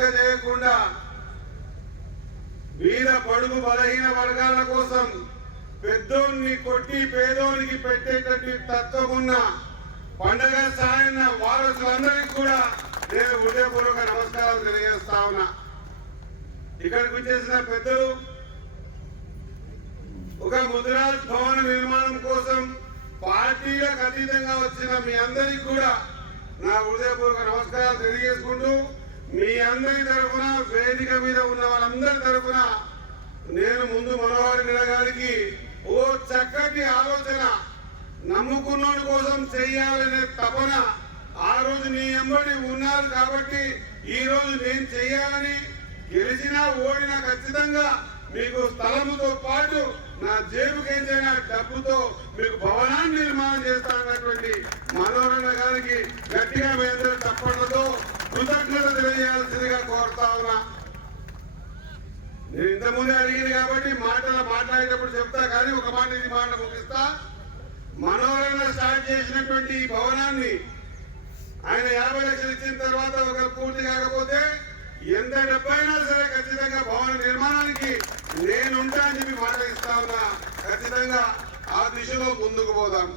లెక్క చేయకుండా వీర పడుగు బలహీన వర్గాల కోసం పెద్దోన్ని కొట్టి పేదోనికి పెట్టేటట్టు తత్వం ఉన్న పండగ సాయన వారసులందరికీ కూడా నేను హృదయపూర్వక నమస్కారాలు తెలియజేస్తా ఉన్నా. ఇక్కడికి వచ్చేసిన పెద్దలు ఒక ముదిరాజ్ భవన నిర్మాణం కోసం పార్టీలకు అతీతంగా వచ్చిన మీ అందరికీ కూడా నా హృదయపూర్వక నమస్కారాలు తెలియజేసుకుంటూ మీ అందరి తరఫున వేదిక మీద ఉన్న వాళ్ళందరి తరఫున నేను ముందు మనోహర్ నిల గారికి ఓ చక్కటి ఆలోచన నమ్ముకున్నోడి కోసం చెయ్యాలనే తపన ఆ రోజు నీ ఎంబడి ఉన్నారు కాబట్టి ఈ రోజు నేను చెయ్యాలని గెలిచినా ఓడినా ఖచ్చితంగా మీకు స్థలముతో పాటు నా జేబుకేంచైనా డబ్బుతో మీకు భవనాన్ని నిర్మాణం చేస్తానన్నటువంటి మనోరణ గారికి గట్టిగా మీ అందరూ చప్పట్లతో కృతజ్ఞత తెలియజేయాల్సిందిగా కోరుతా ఉన్నా. నేను ఇంతకుముందే అడిగింది కాబట్టి మాటలు మాట్లాడేటప్పుడు చెప్తా కానీ ఒక మాట ఇది మాట ముగిస్తా. మనోరణ స్టార్ట్ చేసినటువంటి ఈ భవనాన్ని ఆయన యాభై లక్షలు ఇచ్చిన తర్వాత ఒక పూర్తి కాకపోతే ఎంత డబ్బైనా సరే ఖచ్చితంగా భవన నిర్మాణానికి నేనుంటా అని చెప్పి మాట ఇస్తా ఉన్నా. ఖచ్చితంగా ఆ దిశలో ముందుకు పోదాం.